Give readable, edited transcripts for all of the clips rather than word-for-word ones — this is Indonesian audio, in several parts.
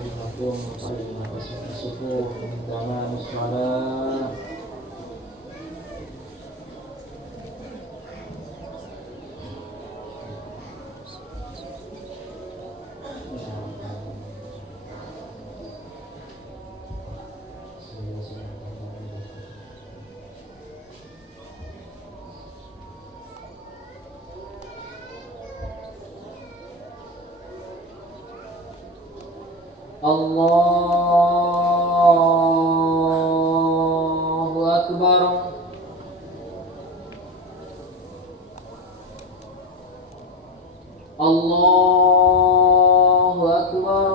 lakum syukur dengan salat. Allahu Akbar. Allahu Akbar.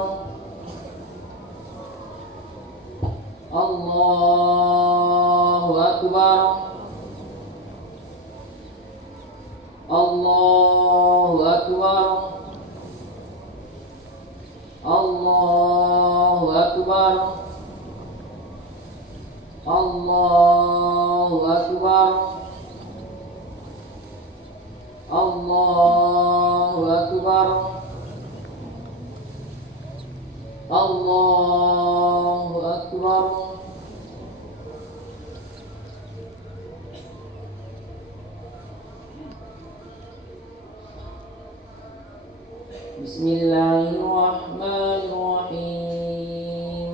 Allahu Akbar. Allahu Akbar. Allahu Akbar. Allahu Akbar. Allahu Akbar. Allahu Akbar. Bismillahirrahmanirrahim.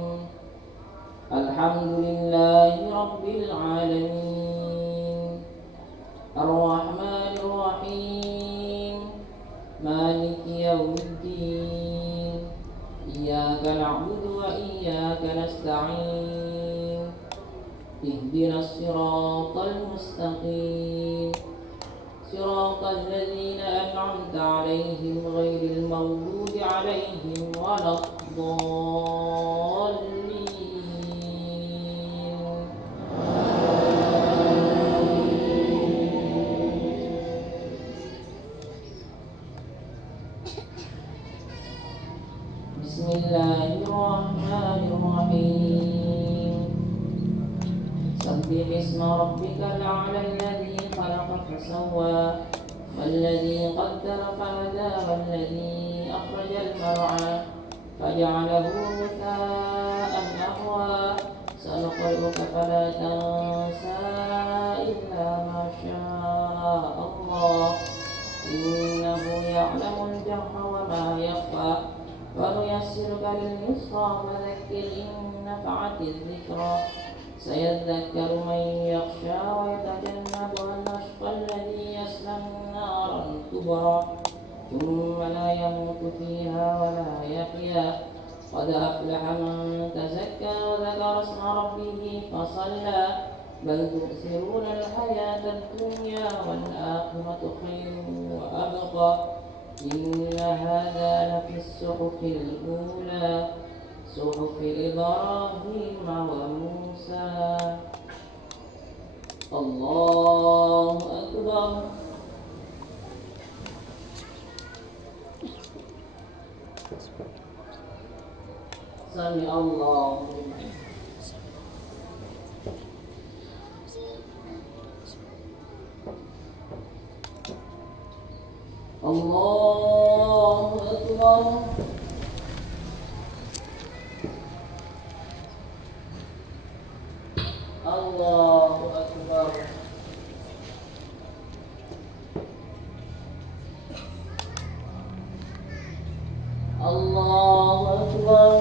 Alhamdulillahi Rabbil Alamin. Ar-Rahmanir Rahim. Maliki yawmiddin. Iyyaka na'budu wa iyyaka nasta'in. Ihdinas siratal mustaqim. Siratal ladzina an'amta 'alaihim ghairil maghdubi 'alaihim waladdallin. Bismillahirrahmanirrahim. Sabbih isma rabbikal a'la alladzi khalaqa fasawwa walladzi qaddara fahada walladzi akhrajal mar'a faja'alahu ghutha'an ahwa sanuqri'uka fala tansa illa ma syaa Allah innahu ya'lamul jahra wa ma yakhfa وَنُيَسِّرُكَ لِلْيُسْرَى فَذَكِّرْ إِن نَّفَعَتِ الذِّكْرَى سَيَذَّكَّرُ مَن يَخْشَىٰ وَيَتَجَنَّبُهَا الْأَشْقَى الَّذِي يَصْلَى النَّارَ الْكُبْرَىٰ ثُمَّ لَا يَمُوتُ فِيهَا وَلَا يَحْيَىٰ قَدْ أَفْلَحَ مَن تَزَكَّىٰ وَذَكَرَ اسْمَ رَبِّهِ فَصَلَّىٰ بَلْ تُؤْثِرُونَ الْحَيَاةَ الدُّنْيَا وَالْآخِرَةُ خَيْرٌ وَأَبْقَىٰ إن هذا لفي الصحف الأولى صحف إبراهيم وموسى. الله أكبر. سمع الله لمن الله أكبر. الله أكبر. الله أكبر.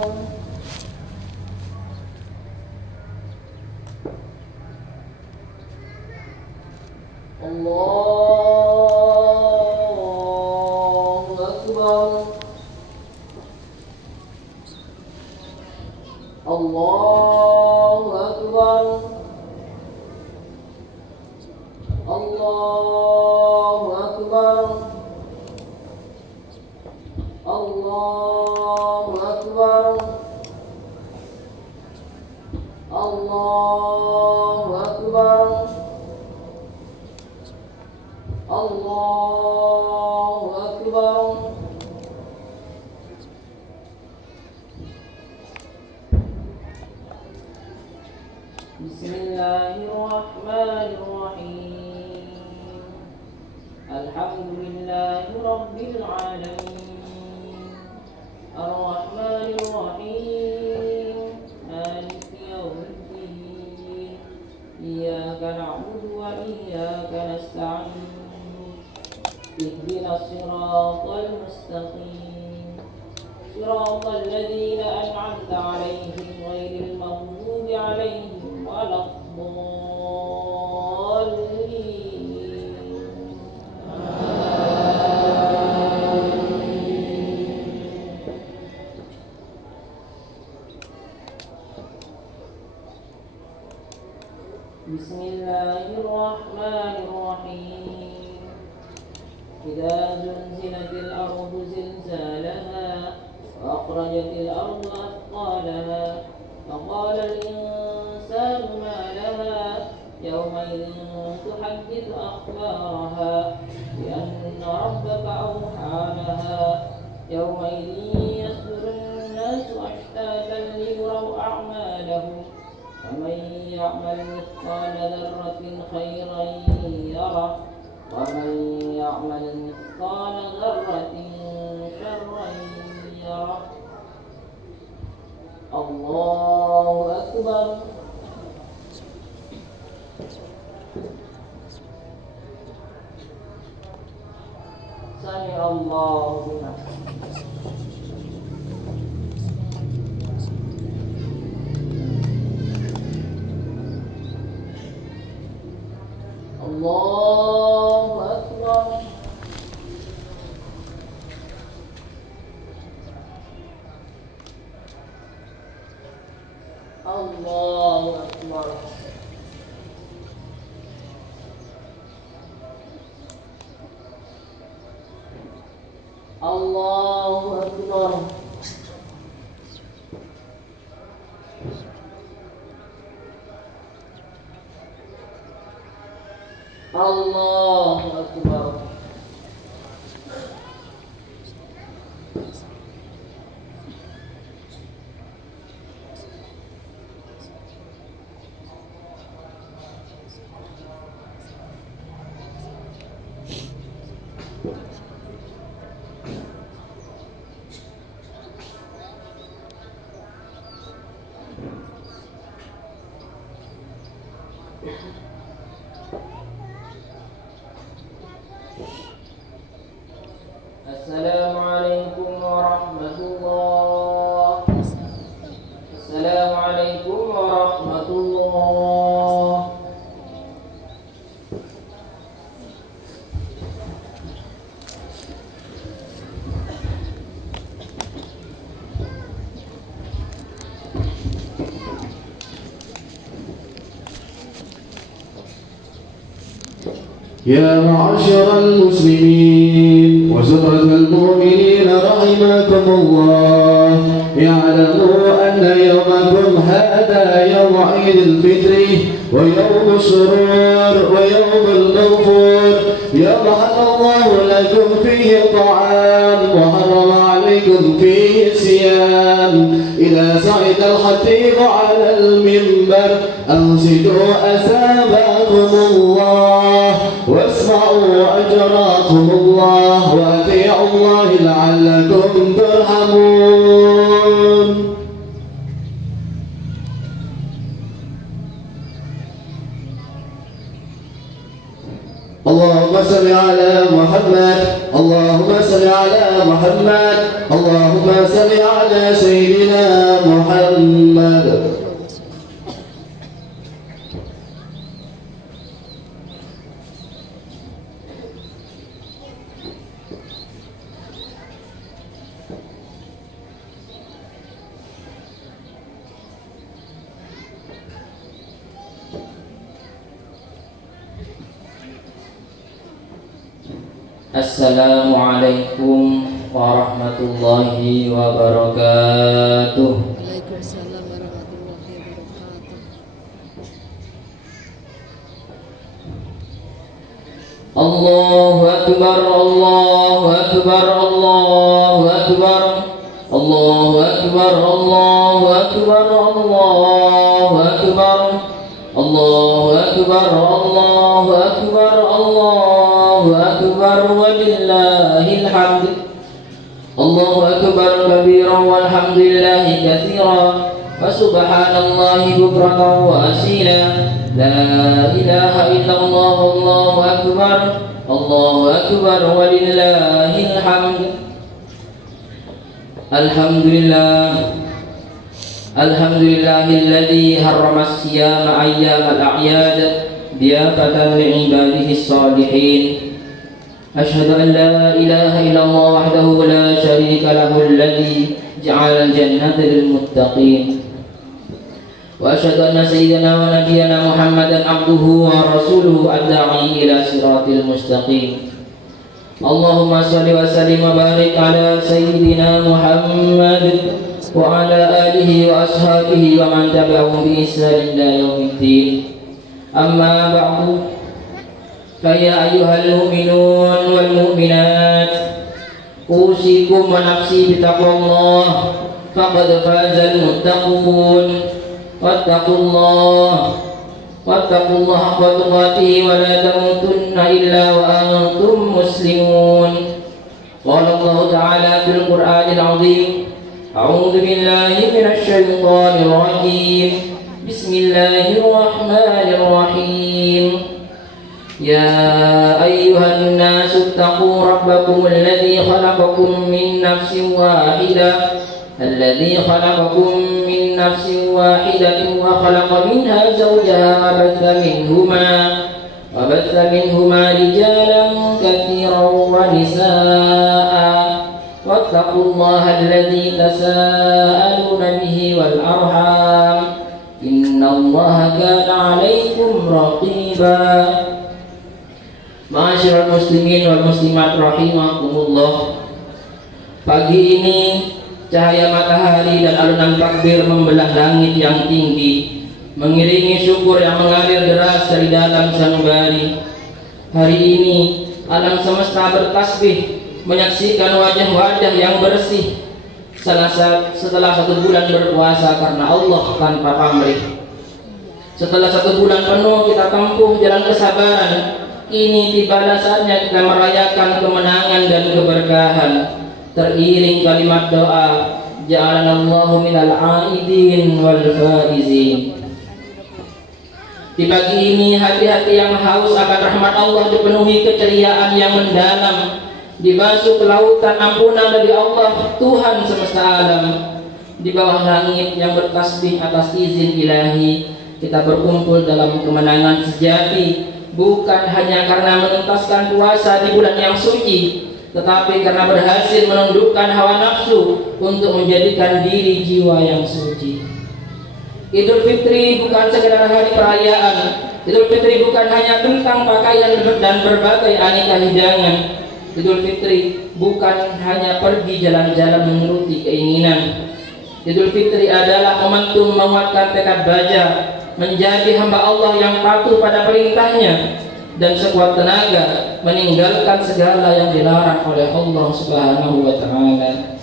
الله الله أكبر. الله أكبر. الله أكبر. الله أكبر. الله أكبر. بسم الله الرحمن الرحيم. الحمد لله رب العالمين. الرحمن الرحيم الرحيم مالك يوم الدين إياك نعبد وإياك نستعين اهدنا الصراط المستقيم صراط الذين أنعمت عليهم غير المغضوب عليهم ولا الضالين بسم الله الرحمن الرحيم إذا زلزلت الأرض زلزالها وأخرجت الأرض أثقالها فقال الإنسان ما لها يومئذ تحدث أخبارها بأن ربك أوحى لها يومئذ يصدر الناس أشتاتا ليروا أعمالهم فمن يعمل مثقال ذرة خيرا يره ومن يعمل مثقال ذرة شرا يره الله أكبر سمع الله لمن الله أكبر الله أكبر الله أكبر الله أكبر السلام عليكم ورحمة الله السلام عليكم ورحمة الله يا معشر المسلمين وزمرة المؤمنين رحمكم الله اعلموا أن يومكم هذا يوم عيد الفطر ويوم السرور ويوم المغفور يوم حل الله لكم فيه طعام وحرم عليكم فيه الصيام إذا صعد الخطيب على المنبر أنصتوا أثابكم الله واسمعوا أجراكم الله وأطيعوا الله لعلكم ترحمون. اللهم صل على محمد اللهم صل على محمد اللهم صل على سيدنا محمد. Assalamualaikum warahmatullahi wabarakatuh. Waalaikumsalam warahmatullahi wabarakatuh. Allahu akbar, Allahu akbar, Allahu akbar, Allahu akbar, Allahu akbar, Allahu akbar, Allahu akbar, Allahu akbar, Allahu akbar, walillahil hamd. Allahu akbar kabiran walhamdulillah. والحمد لله كثيرا وسبحان الله بكرة وأصيلا لا إله إلا الله والله أكبر الله أكبر ولله الحمد الحمد لله الذي حرم الصيام أيام الأعياد ضيافة لعباده الصالحين أشهد أن لا إله إلا الله وحده لا شريك له الذي جعل الجنة للمتقين وأشهد أن سيدنا ونبينا محمدا عبده ورسوله الداعي إلى صراط المستقيم اللهم صل وسلم وبارك على سيدنا محمد وعلى آله وأصحابه ومن تبعهم بإحسان إلى يوم الدين أما بعد فيا أيها المؤمنون والمؤمنات أوصيكم ونفسي بتقوى الله فقد فاز المتقون واتقوا الله حق تقاته ولا تموتن إلا وأنتم مسلمون قال الله تعالى في القرآن العظيم أعوذ بالله من الشيطان الرجيم بسم الله الرحمن الرحيم يا أيها الناس اتقوا ربكم الذي خلقكم من نفس واحدة وخلق منها زوجها وبث منهما رجالا كثيرا ونساء واتقوا الله الذي تساءلون به والأرحام إن الله كان عليكم رقيبا Ma'asyiral muslimin wal muslimat rahimakumullah. Pagi ini cahaya matahari dan alunan takbir membelah langit yang tinggi, mengiringi syukur yang mengalir deras dari dalam sanubari. Hari ini alam semesta bertasbih menyaksikan wajah-wajah yang bersih setelah 1 bulan berpuasa karena Allah tanpa pamrih. Setelah 1 bulan penuh kita tempuh jalan kesabaran, ini tiba saatnya kita merayakan kemenangan dan keberkahan. Teriring kalimat doa, ja'alanallahu minal aidin wal faizin. Di pagi ini hati-hati yang haus akan rahmat Allah dipenuhi keceriaan yang mendalam, dibasuh ke lautan ampunan dari Allah Tuhan semesta alam. Di bawah langit yang bertasbih atas izin ilahi, kita berkumpul dalam kemenangan sejati, bukan hanya karena menuntaskan puasa di bulan yang suci, tetapi karena berhasil menundukkan hawa nafsu untuk menjadikan diri jiwa yang suci. Idul Fitri bukan sekedar hari perayaan. Idul Fitri bukan hanya tentang pakaian dan berbagai aneka hidangan. Idul Fitri bukan hanya pergi jalan-jalan menuruti keinginan. Idul Fitri adalah momentum menguatkan tekad baja, menjadi hamba Allah yang patuh pada perintahnya, dan sekuat tenaga meninggalkan segala yang dilarang oleh Allah Subhanahu wa Ta'ala.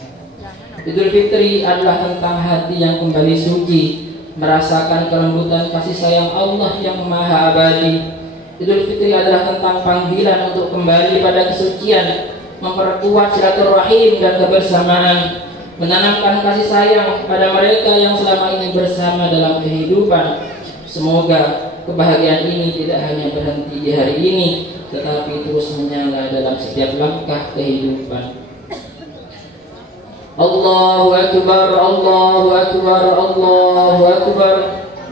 Idul Fitri adalah tentang hati yang kembali suci, merasakan kelembutan kasih sayang Allah yang maha abadi. Idul Fitri adalah tentang panggilan untuk kembali pada kesucian, memperkuat silaturahim dan kebersamaan, menanamkan kasih sayang pada mereka yang selama ini bersama dalam kehidupan. Semoga kebahagiaan ini tidak hanya berhenti di hari ini, tetapi terus menyala dalam setiap langkah kehidupan. Allahu Akbar, Allahu Akbar, Allahu Akbar,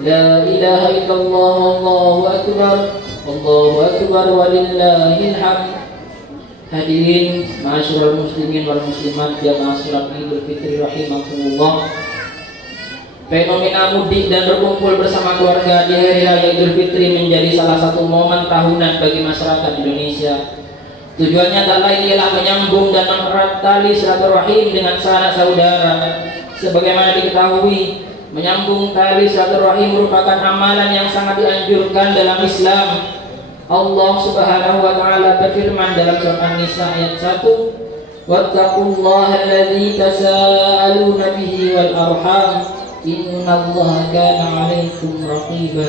la ilaha illallah, Allahu Akbar, Allahu Akbar, walillahil hamd. Hadirin ma'asyiral muslimin wal muslimat jamaah salat Idul Fitri rahimakumullah. Fenomena mudik dan berkumpul bersama keluarga di hari raya Idul Fitri menjadi salah satu momen tahunan bagi masyarakat Indonesia. Tujuannya tak lain ialah menyambung dan mempererat tali silaturahim dengan sanak saudara. Sebagaimana diketahui, menyambung tali silaturahim merupakan amalan yang sangat dianjurkan dalam Islam. Allah Subhanahu wa Ta'ala berfirman dalam surah An-Nisa ayat 1, wattaqullaha alladzi tasaaluna bihi wal arham innallaha kana 'alaikum raqiba.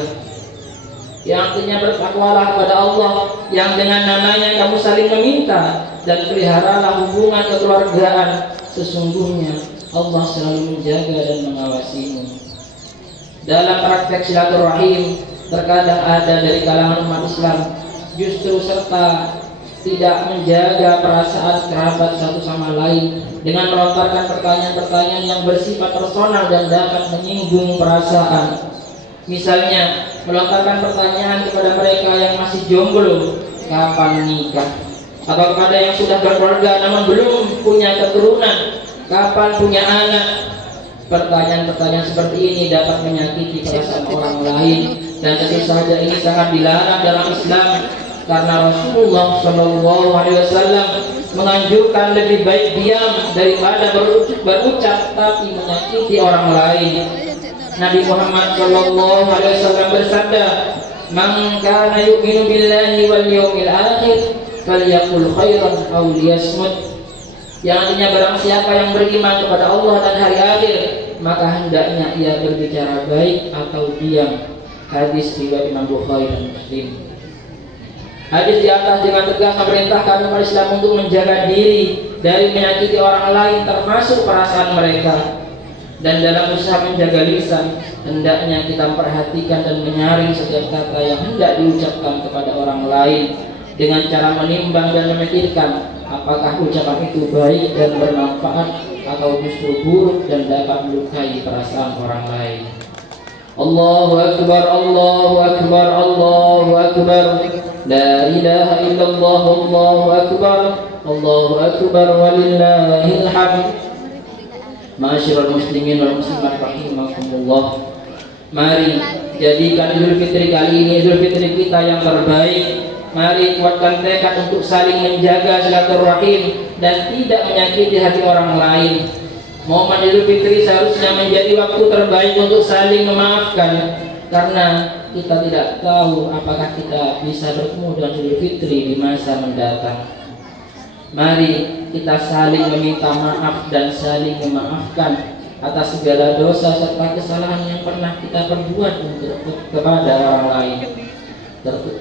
Yang artinya bertakwalah kepada Allah yang dengan namanya kamu saling meminta, dan peliharalah hubungan kekeluargaan, sesungguhnya Allah selalu menjaga dan mengawasimu. Dalam praktek silaturahim, terkadang ada dari kalangan umat Islam justru serta tidak menjaga perasaan kerabat satu sama lain dengan melontarkan pertanyaan-pertanyaan yang bersifat personal dan dapat menyinggung perasaan. Misalnya, melontarkan pertanyaan kepada mereka yang masih jomblo, kapan nikah? Atau kepada yang sudah berkeluarga namun belum punya keturunan, kapan punya anak? Pertanyaan-pertanyaan seperti ini dapat menyakiti perasaan orang lain, dan tentu saja ini sangat dilarang dalam Islam, karena Rasulullah SAW menganjurkan lebih baik diam daripada berucap tapi menyakiti orang lain. Nabi Muhammad SAW bersabda, "Man kana yu'minu billahi wal yawmil akhir falyaqul khairan aw liyasmut." Yang artinya barang siapa yang beriman kepada Allah dan hari akhir, maka hendaknya ia berbicara baik atau diam. Hadis riwayat Imam Bukhari dan Muslim. Hadis di atas dengan tegas memerintahkan umat Islam untuk menjaga diri dari menyakiti orang lain termasuk perasaan mereka. Dan dalam usaha menjaga lisan, hendaknya kita memperhatikan dan menyaring setiap kata yang hendak diucapkan kepada orang lain dengan cara menimbang dan memikirkan apakah ucapan itu baik dan bermanfaat atau justru buruk dan dapat melukai perasaan orang lain. Allahu Akbar, Allahu Akbar, Allahu Akbar. La ilaha illallah, Allahu Akbar, Allahu Akbar, walillahil hamd. Ma'asyiral muslimin wal muslimat rahimakumullah. Mari jadikan Idul Fitri kali ini Idul Fitri kita yang terbaik. Mari kuatkan tekad untuk saling menjaga silaturahim dan tidak menyakiti hati orang lain. Momen Idul Fitri seharusnya menjadi waktu terbaik untuk saling memaafkan, karena kita tidak tahu apakah kita bisa bertemu dengan Idul Fitri di masa mendatang. Mari kita saling meminta maaf dan saling memaafkan atas segala dosa serta kesalahan yang pernah kita perbuat kepada orang lain,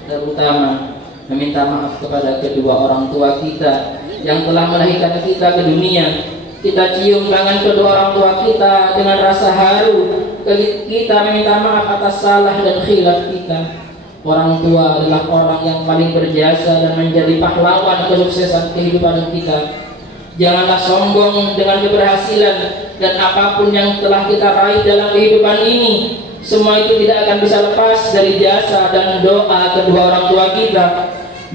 terutama meminta maaf kepada kedua orang tua kita yang telah melahirkan kita ke dunia. Kita cium tangan kedua orang tua kita dengan rasa haru. Kita meminta maaf atas salah dan khilaf kita. Orang tua adalah orang yang paling berjasa dan menjadi pahlawan kesuksesan kehidupan kita. Janganlah sombong dengan keberhasilan dan apapun yang telah kita raih dalam kehidupan ini. Semua itu tidak akan bisa lepas dari jasa dan doa kedua orang tua kita.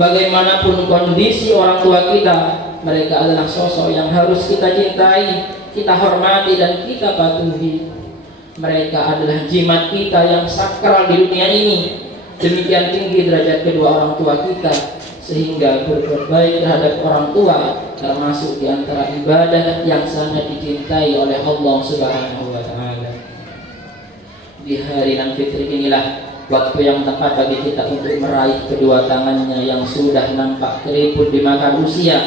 Bagaimanapun kondisi orang tua kita, mereka adalah sosok yang harus kita cintai, kita hormati dan kita patuhi. Mereka adalah jimat kita yang sakral di dunia ini. Demikian tinggi derajat kedua orang tua kita, sehingga berbuat baik terhadap orang tua termasuk di antara ibadah yang sangat dicintai oleh Allah Subhanahu wa taala. Di hari Idul Fitri inilah waktu yang tepat bagi kita untuk meraih kedua tangannya yang sudah nampak keriput dimakan usia.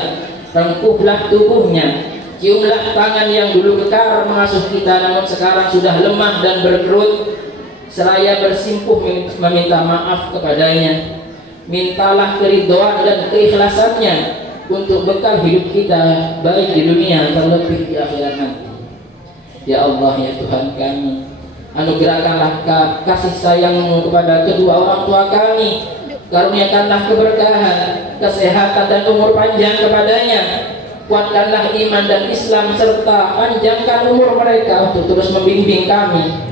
Rengkuhlah tubuhnya, ciumlah tangan yang dulu kekar mengasuh kita namun sekarang sudah lemah dan berkerut. Seraya bersimpuh meminta maaf kepadanya. Mintalah keridhaan dan keikhlasannya untuk bekal hidup kita baik di dunia terlebih di akhirat nanti. Ya Allah, ya Tuhan kami, anugerahkanlah kasih sayang-Mu kepada kedua orang tua kami. Karuniakanlah keberkahan, kesehatan dan umur panjang kepadanya. Kuatkanlah iman dan Islam serta panjangkan umur mereka untuk terus membimbing kami.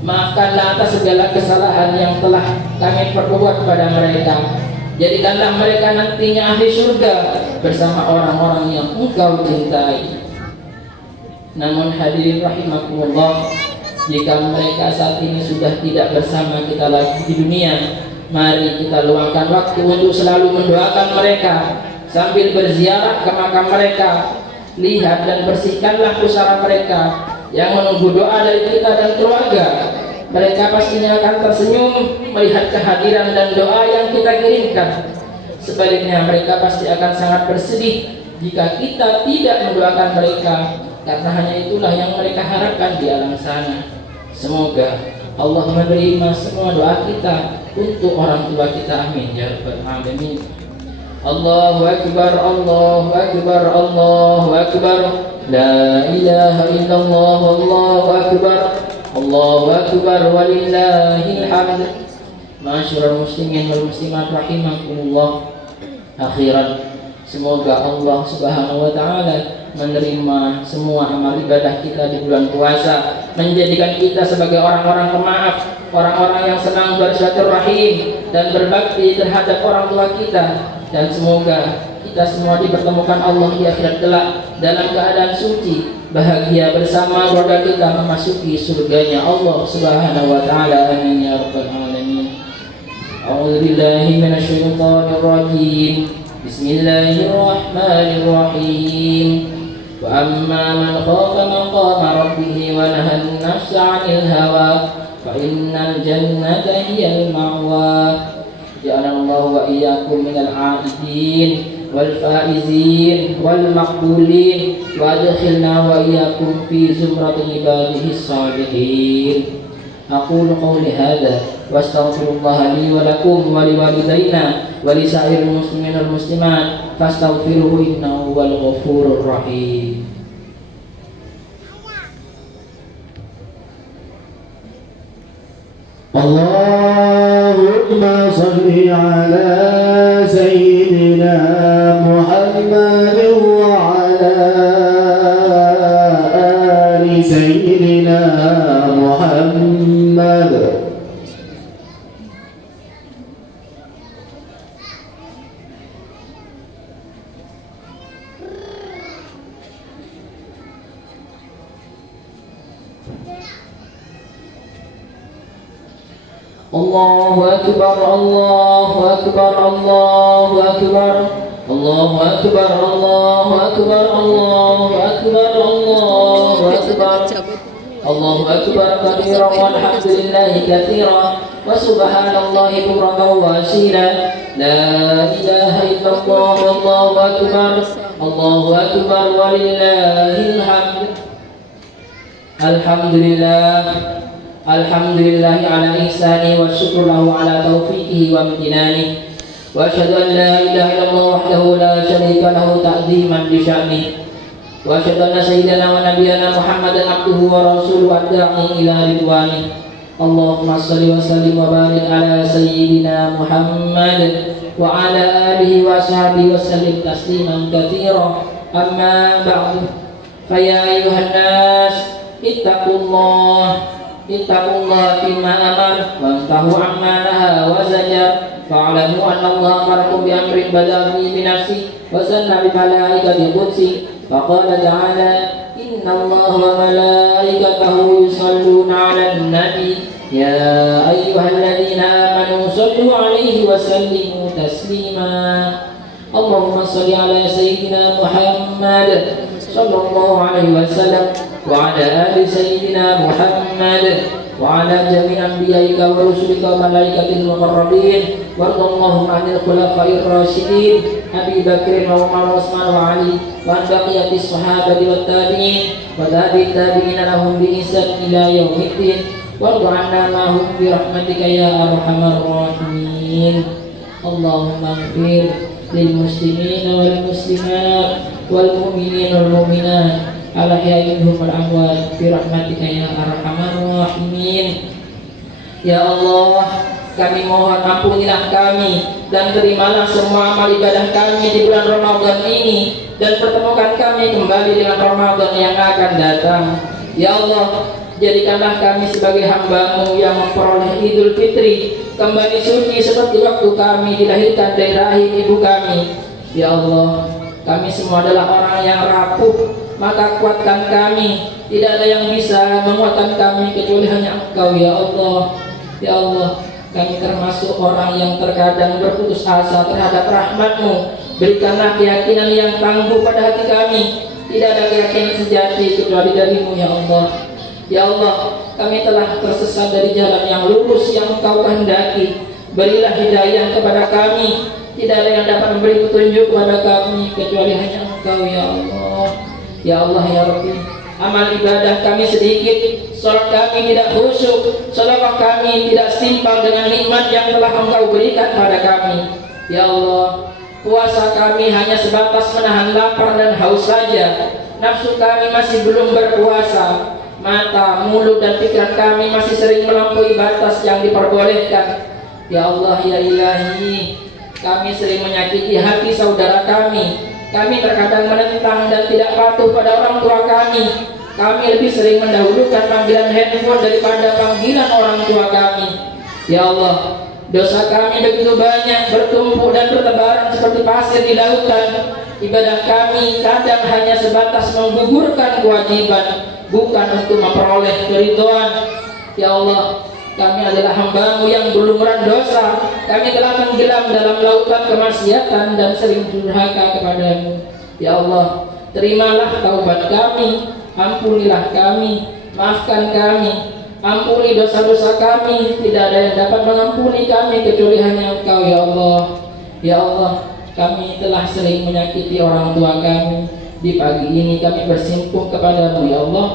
Maafkanlah atas segala kesalahan yang telah kami perbuat pada mereka. Jadikanlah mereka nantinya ahli surga bersama orang-orang yang Engkau cintai. Namun hadirin rahimakumullah, jika mereka saat ini sudah tidak bersama kita lagi di dunia, mari kita luangkan waktu untuk selalu mendoakan mereka sambil berziarah ke makam mereka. Lihat dan bersihkanlah pusara mereka yang menunggu doa dari kita dan keluarga. Mereka pastinya akan tersenyum melihat kehadiran dan doa yang kita kirimkan. Sebaliknya mereka pasti akan sangat bersedih jika kita tidak mendoakan mereka, karena hanya itulah yang mereka harapkan di alam sana. Semoga Allah menerima semua doa kita untuk orang tua kita, amin ya rabbal alamin. Allahu Akbar, Allahu Akbar, Allahu Akbar. لا إله إلا الله والله أكبر الله أكبر ولله الحمد. Masyarul muslimin wal muslimat rahimakumullah. Akhiran, semoga Allah Subhanahu wa taala menerima semua amal ibadah kita di bulan puasa, menjadikan kita sebagai orang-orang pemaaf, orang-orang yang senang bersilaturahim dan berbakti terhadap orang tua kita, dan semoga kita semua dipertemukan Allah di akhirat kelak dalam keadaan suci, bahagia bersama keluarga kita memasuki surganya Allah Subhanahu wa taala. Amin ya rabbal alamin. A'udzu billahi minasyaitonir rajim. Bismillahirrahmanirrahim. Wa amma man khafa maqama rabbih wa nahan nafsa 'anil hawa fa innal jannata hiyal ma'wa. Ja'alallahu wa iyyakum minal 'abidin wal faizin wal maqbulin wa adkhilna wa iyyakum fi zumratil ibadihis salihin. Aqulu qawli hadza wa astaghfirullah li wa lakum wa liwalidayna wa lisa'iril muslimin wal muslimat fastaghfiruhu innahu huwal ghafurur rahim. Allahumma salli ala sayyidina Muhammad wa ala ali sayyidina Muhammad. Allahu akbar Allahu akbar Allahu akbar Allahu akbar Allahu akbar Allahu akbar Allahu akbar Allahu akbar katsiran walhamdulillahi katsiran wa subhanallahi bukratan wa asila. La ilaha illallah wallahu akbar Allahu akbar walillahil hamd. Alhamdulillah Alhamdulillahi ala ihsani wa syukur lahu ala taufiqihi wa amtinani. Wa asyhadu an la ilaha illallah wahdahu la syarika lahu ta'ziman li sya'ni. Wa asyhadu anna sayyidana wa nabiyyana Muhammadan abduhu wa rasuluhu ad-da'i ila ridwani. Allahumma shalli wa sallim wa barik ala sayyidina Muhammad wa ala alihi wa sahbihi wa sallim tasliman katsira. Amma ba'du. Fa ya ayyuhan nas ittaqullah ittaqullah fima amar wa antahu amma naha wa zajar. Fa'lamu anna Allah amarakum bi amrin bada'ani bi nafsi wa sanna bi malaikati qudsi. Faqala ta'ala inna Allah wa malaikatahu yusalluna 'alan nabi ya ayyuhalladzina amanu sallu 'alaihi wa sallimu taslima. Allahumma shalli 'ala sayyidina Muhammad sallallahu alaihi wasallam wa ala ali sayyidina Muhammad wa ala jami' anbiya'ika wa rusulika wa malaikatil muqarrabin warḍallahu 'anil khulafa'ir rasyidin Abi Bakr wa Umar wa Utsman wa Ali wa an baqiyatis sahabati wat tabi'in wa tabi'it tabi'in lahum bi ihsan ila yaumiddin warḍ 'anna ma'hum bi rahmatika ya arhamar rahimin. Allahumma ighfir lil muslimin wal muslimat wal mu'minin wal mu'minat al-ahya'i minhum wal amwat bi rahmatika ya arhamar rahimin. Ya Allah, kami mohon ampunilah kami dan terimalah semua amal ibadah kami di bulan Ramadan ini dan pertemukan kami kembali dengan Ramadan yang akan datang. Ya Allah, jadikanlah kami sebagai hamba-Mu yang memperoleh Idul Fitri kembali suci seperti waktu kami dilahirkan dari rahim ibu kami. Ya Allah, kami semua adalah orang yang rapuh, maka kuatkan kami. Tidak ada yang bisa menguatkan kami kecuali hanya Engkau ya Allah. Ya Allah, kami termasuk orang yang terkadang berputus asa terhadap rahmat-Mu. Berikanlah keyakinan yang tangguh pada hati kami. Tidak ada keyakinan sejati kecuali dari-Mu ya Allah. Ya Allah, kami telah tersesat dari jalan yang lurus yang Engkau kehendaki. Berilah hidayah kepada kami. Tidak ada yang dapat memberi petunjuk kepada kami kecuali hanya Engkau ya Allah. Ya Allah ya Rabbi, amal ibadah kami sedikit, salat kami tidak khusyuk, sedekah kami tidak setimpal dengan nikmat yang telah Engkau berikan pada kami. Ya Allah, puasa kami hanya sebatas menahan lapar dan haus saja. nafsu kami masih belum berkuasa, mata, mulut dan pikiran kami masih sering melampaui batas yang diperbolehkan. Ya Allah, ya Ilahi, kami sering menyakiti hati saudara kami. Kami terkadang menentang dan tidak patuh pada orang tua kami. Kami lebih sering mendahulukan panggilan handphone daripada panggilan orang tua kami. Ya Allah, dosa kami begitu banyak, bertumpuk dan bertebaran seperti pasir di lautan. Ibadah kami kadang hanya sebatas menggugurkan kewajiban, bukan untuk memperoleh keridhaan. Ya Allah, kami adalah hamba-Mu yang berlumuran dosa. Kami telah tenggelam dalam lautan kemaksiatan dan sering durhaka kepadamu. Ya Allah, terimalah taubat kami, ampunilah kami, maafkan kami, ampuni dosa-dosa kami. Tidak ada yang dapat mengampuni kami kecuali hanya Engkau, ya Allah. Ya Allah, kami telah sering menyakiti orang tua kami. Di pagi ini kami bersimpuh kepadamu, ya Allah.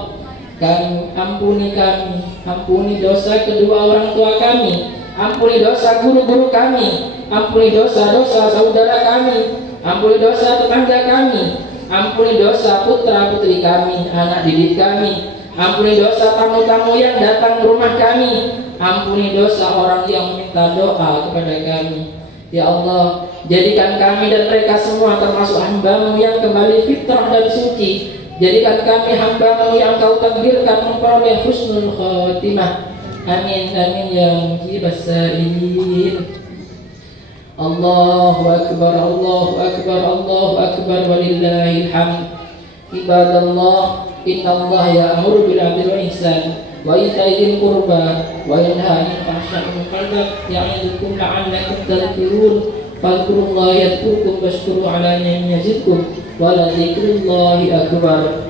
Ampuni kami, ampuni dosa kedua orang tua kami, ampuni dosa guru-guru kami, ampuni dosa-dosa saudara kami, ampuni dosa tetangga kami, ampuni dosa putra-putri kami, anak didik kami, ampuni dosa tamu-tamu yang datang ke rumah kami, ampuni dosa orang yang meminta doa kepada kami. Ya Allah, jadikan kami dan mereka semua termasuk hamba-Mu yang kembali fitrah dan suci. Jadikan kami hamba-Mu yang Kau takdirkan memperoleh husnul khatimah. Amin, amin ya mujibas sa'ilin. Allahu akbar, Allahu akbar, Allahu akbar, walillahil hamd. Ibadallah, inna Allah ya'muru bil 'adli wal ihsan wa ita'i dzil qurba wa yanha 'anil fahsya'i wal munkar ya'idukum la'allakum tadhkurun. Fadhkurullaha yadhkurkum washkuru 'ala ni'amihi yazidkum wa la dzikrullahi akbar.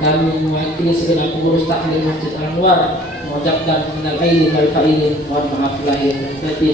Kami mewakili segenap pengurus takmir Masjid Al-Anwar mengucapkan minal aidin wal faizin, mohon maaf lahir dan batin.